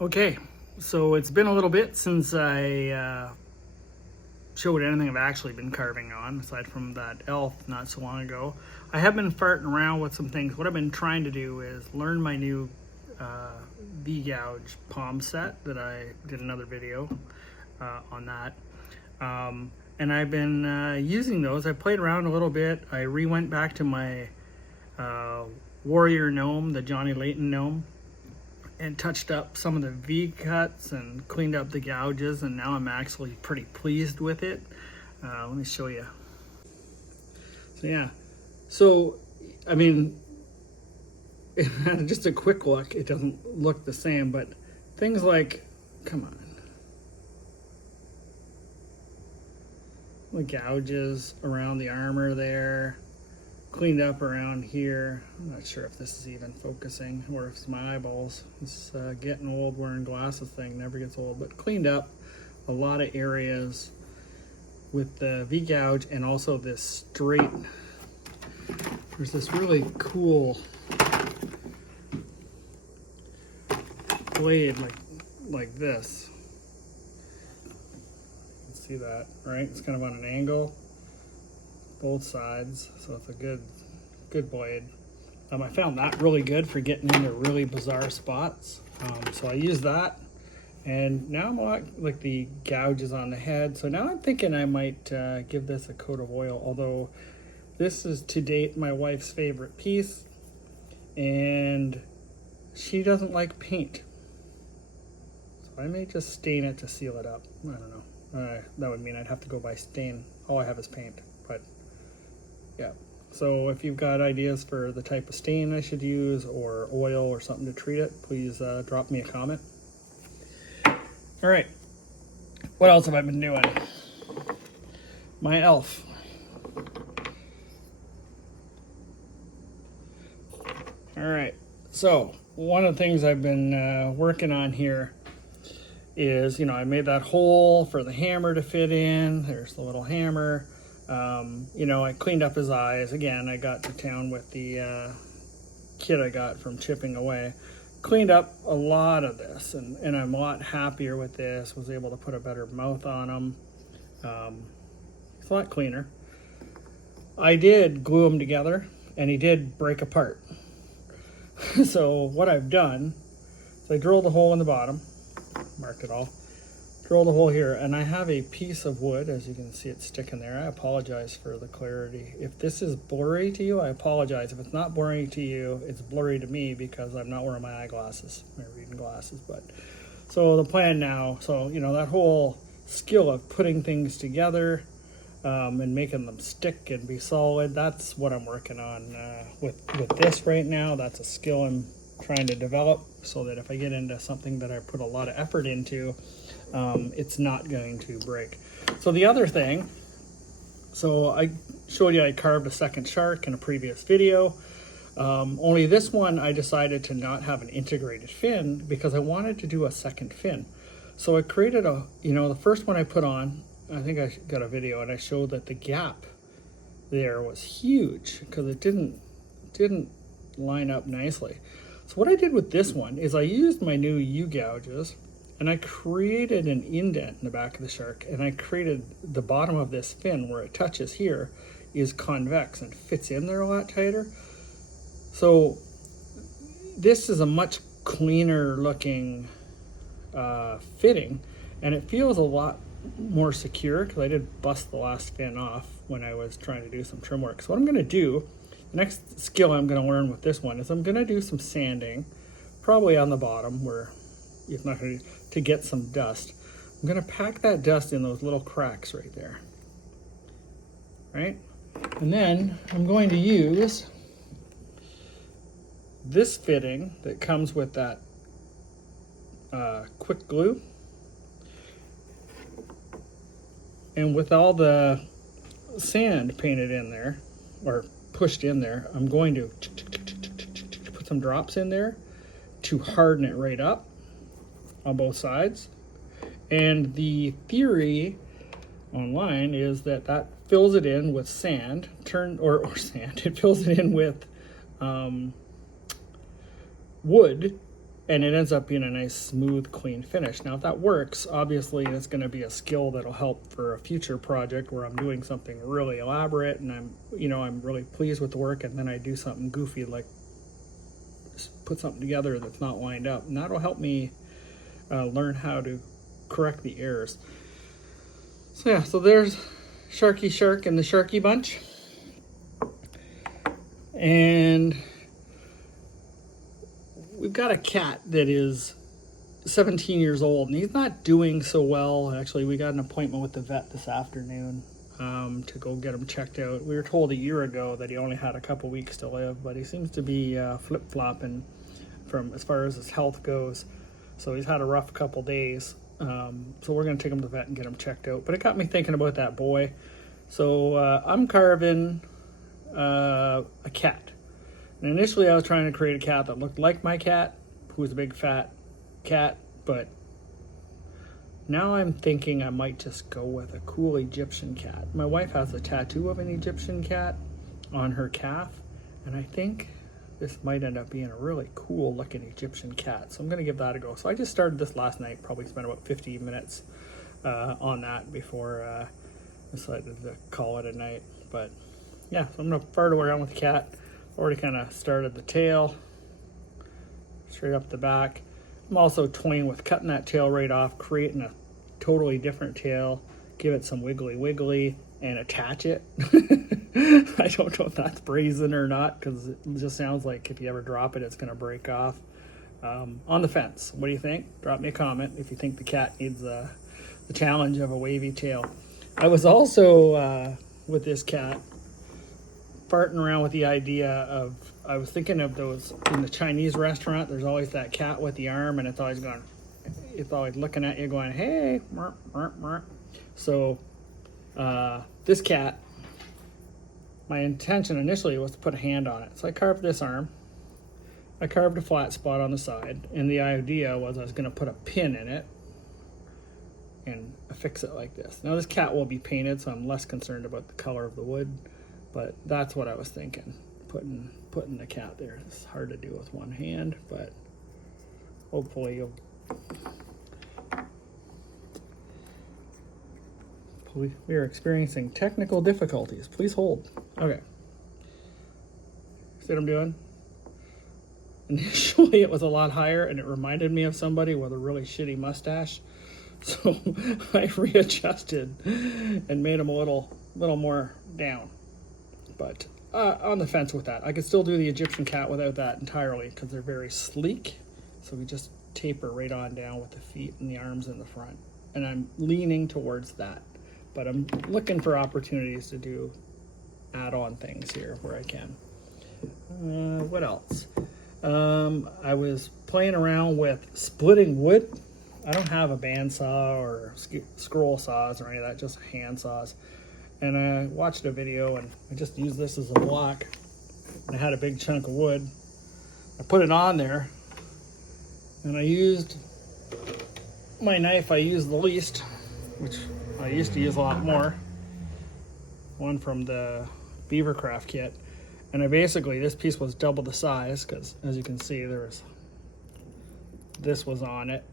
Okay, so it's been a little bit since I showed anything I've actually been carving on, aside from that elf not so long ago. I have been farting around with some things. What I've been trying to do is learn my new V-gouge palm set that I did another video on that. And I've been using those. I played around a little bit. I re-went back to my warrior gnome, the Johnny Layton gnome, and touched up some of the V cuts and cleaned up the gouges, and now I'm actually pretty pleased with it. Let me show you. So yeah, so I mean, just a quick look, it doesn't look the same, but things like, come on, the gouges around the armor there, cleaned up around here. I'm not sure if this is even focusing or if it's my eyeballs. It's getting old, wearing glasses thing never gets old, but cleaned up a lot of areas with the V-gouge, and also this straight, there's this really cool blade like this. You can see that, right? It's kind of on an angle, both sides, so it's a good blade. I found that really good for getting into really bizarre spots. So I use that, and now I'm like the gouges on the head. So now I'm thinking I might give this a coat of oil, although this is to date my wife's favorite piece, and she doesn't like paint. So I may just stain it to seal it up. I don't know. That would mean I'd have to go buy stain. All I have is paint, but yeah. So if you've got ideas for the type of stain I should use, or oil or something to treat it, please drop me a comment. All right, what else have I been doing? My elf. All right, so one of the things I've been working on here is, I made that hole for the hammer to fit in. There's the little hammer. I cleaned up his eyes. Again, I got to town with the kit I got from chipping away. Cleaned up a lot of this, and I'm a lot happier with this. Was able to put a better mouth on him. It's a lot cleaner. I did glue them together, and he did break apart. So what I've done is I drilled a hole in the bottom, marked it all, drilled a hole here, and I have a piece of wood. As you can see, it's sticking there. I apologize for the clarity. If this is blurry to you, I apologize. If it's not blurry to you, it's blurry to me because I'm not wearing my eyeglasses, my reading glasses. But so the plan now, so that whole skill of putting things together and making them stick and be solid, that's what I'm working on with this right now. That's a skill I'm trying to develop, so that if I get into something that I put a lot of effort into, it's not going to break. So the other thing, so I showed you I carved a second shark in a previous video. Only this one I decided to not have an integrated fin because I wanted to do a second fin. So I created the first one I put on, I think I got a video, and I showed that the gap there was huge because it didn't line up nicely. So what I did with this one is I used my new U-gouges, and I created an indent in the back of the shark, and I created the bottom of this fin where it touches here is convex and fits in there a lot tighter. So this is a much cleaner looking fitting, and it feels a lot more secure because I did bust the last fin off when I was trying to do some trim work. So what I'm going to do, the next skill I'm going to learn with this one is I'm going to do some sanding, probably on the bottom where it's not going to get some dust. I'm going to pack that dust in those little cracks right there, right? And then I'm going to use this fitting that comes with that quick glue, and with all the sand painted in there or pushed in there, I'm going to put some drops in there to harden it right up on both sides. And the theory online is that fills it in with sand, it fills it in with wood and it ends up being a nice, smooth, clean finish. Now, if that works, obviously it's going to be a skill that'll help for a future project where I'm doing something really elaborate and I'm really pleased with the work, and then I do something goofy like put something together that's not lined up, and that'll help me learn how to correct the errors. So yeah, so there's Sharky Shark and the Sharky Bunch. And we've got a cat that is 17 years old, and he's not doing so well. Actually, we got an appointment with the vet this afternoon to go get him checked out. We were told a year ago that he only had a couple weeks to live, but he seems to be flip-flopping from as far as his health goes. So he's had a rough couple days. So we're going to take him to the vet and get him checked out. But it got me thinking about that boy. So I'm carving a cat. And initially I was trying to create a cat that looked like my cat, who was a big fat cat, but now I'm thinking I might just go with a cool Egyptian cat. My wife has a tattoo of an Egyptian cat on her calf, and I think this might end up being a really cool looking Egyptian cat. So I'm going to give that a go. So I just started this last night, probably spent about 15 minutes on that before I decided to call it a night. But yeah, so I'm going to fart around with the cat. Already kind of started the tail, straight up the back. I'm also toying with cutting that tail right off, creating a totally different tail, give it some wiggly, and attach it. I don't know if that's brazen or not, because it just sounds like if you ever drop it, it's going to break off. On the fence, what do you think? Drop me a comment if you think the cat needs the challenge of a wavy tail. I was also, with this cat, farting around with the idea of, I was thinking of those in the Chinese restaurant, there's always that cat with the arm, and it's always looking at you going, hey, murr, murr, murr. So this cat, my intention initially was to put a hand on it. So I carved this arm, I carved a flat spot on the side, and the idea was I was going to put a pin in it and affix it like this. Now this cat will be painted, so I'm less concerned about the color of the wood, but that's what I was thinking, putting the cat there. It's hard to do with one hand, but hopefully you'll... We are experiencing technical difficulties. Please hold. Okay. See what I'm doing? Initially it was a lot higher and it reminded me of somebody with a really shitty mustache. So I readjusted and made him a little more down. But on the fence with that. I could still do the Egyptian cat without that entirely because they're very sleek. So we just taper right on down with the feet and the arms in the front. And I'm leaning towards that. But I'm looking for opportunities to do add-on things here where I can. What else? I was playing around with splitting wood. I don't have a bandsaw or scroll saws or any of that, just hand saws. And I watched a video and I just used this as a block. I had a big chunk of wood. I put it on there and I used my knife I used the least, which I used to use a lot more. One from the Beavercraft kit. And I basically, this piece was double the size because as you can see, this was on it.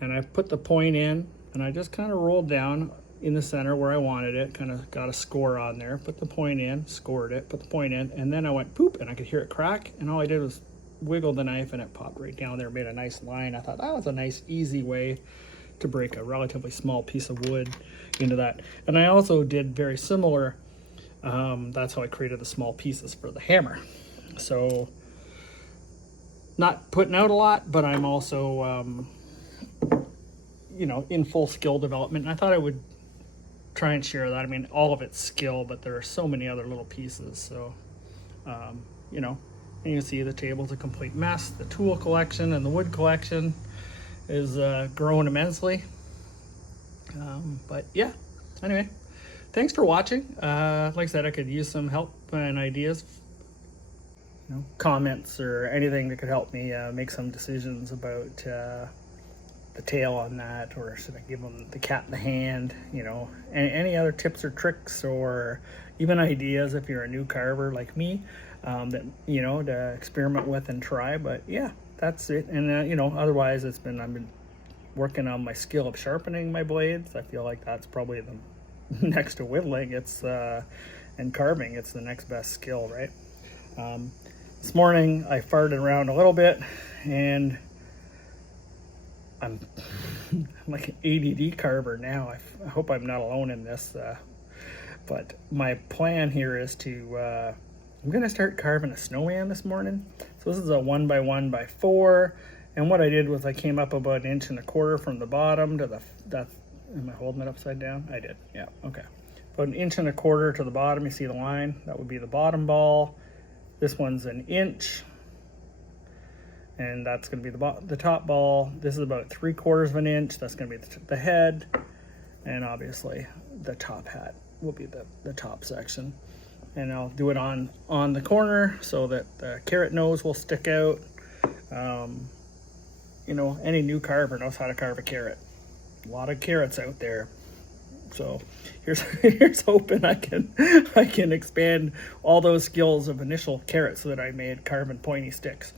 And I put the point in and I just kind of rolled down in the center where I wanted it, kind of got a score on there, put the point in, scored it, put the point in, and then I went poop and I could hear it crack, and all I did was wiggle the knife and it popped right down there, made a nice line. I thought that was a nice easy way to break a relatively small piece of wood into that. And I also did very similar, that's how I created the small pieces for the hammer. So not putting out a lot, but I'm also in full skill development, and I thought I would try and share that. I mean, all of it's skill, but there are so many other little pieces. So and you can see the table's a complete mess. The tool collection and the wood collection is growing immensely. But yeah, anyway, thanks for watching. Like I said, I could use some help and ideas, comments or anything that could help me make some decisions about the tail on that, or should I give them the cat in the hand, any other tips or tricks, or even ideas if you're a new carver like me. that, you know, to experiment with and try. But yeah, that's it. And you know, otherwise I've been working on my skill of sharpening my blades. I feel like that's probably the next to whittling. It's and carving, it's the next best skill, right? This morning I farted around a little bit, and I'm like an ADD carver now. I hope I'm not alone in this. But my plan here is to, I'm going to start carving a snowman this morning. So this is a 1x1 by 4. And what I did was I came up about 1.25 inches from the bottom to am I holding it upside down? I did, yeah, okay. About 1.25 inches to the bottom, you see the line? That would be the bottom ball. This one's 1 inch. And that's going to be the top ball. This is about 3/4 of an inch. That's going to be the head. And obviously the top hat will be the top section. And I'll do it on the corner so that the carrot nose will stick out. You know, any new carver knows how to carve a carrot. A lot of carrots out there. So here's hoping I can expand all those skills of initial carrots that I made carving pointy sticks.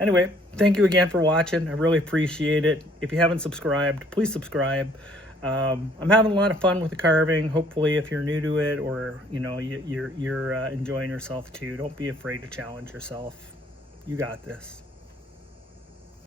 Anyway, thank you again for watching. I really appreciate it. If you haven't subscribed, please subscribe. I'm having a lot of fun with the carving. Hopefully, if you're new to it, or you know you're enjoying yourself too, don't be afraid to challenge yourself. You got this.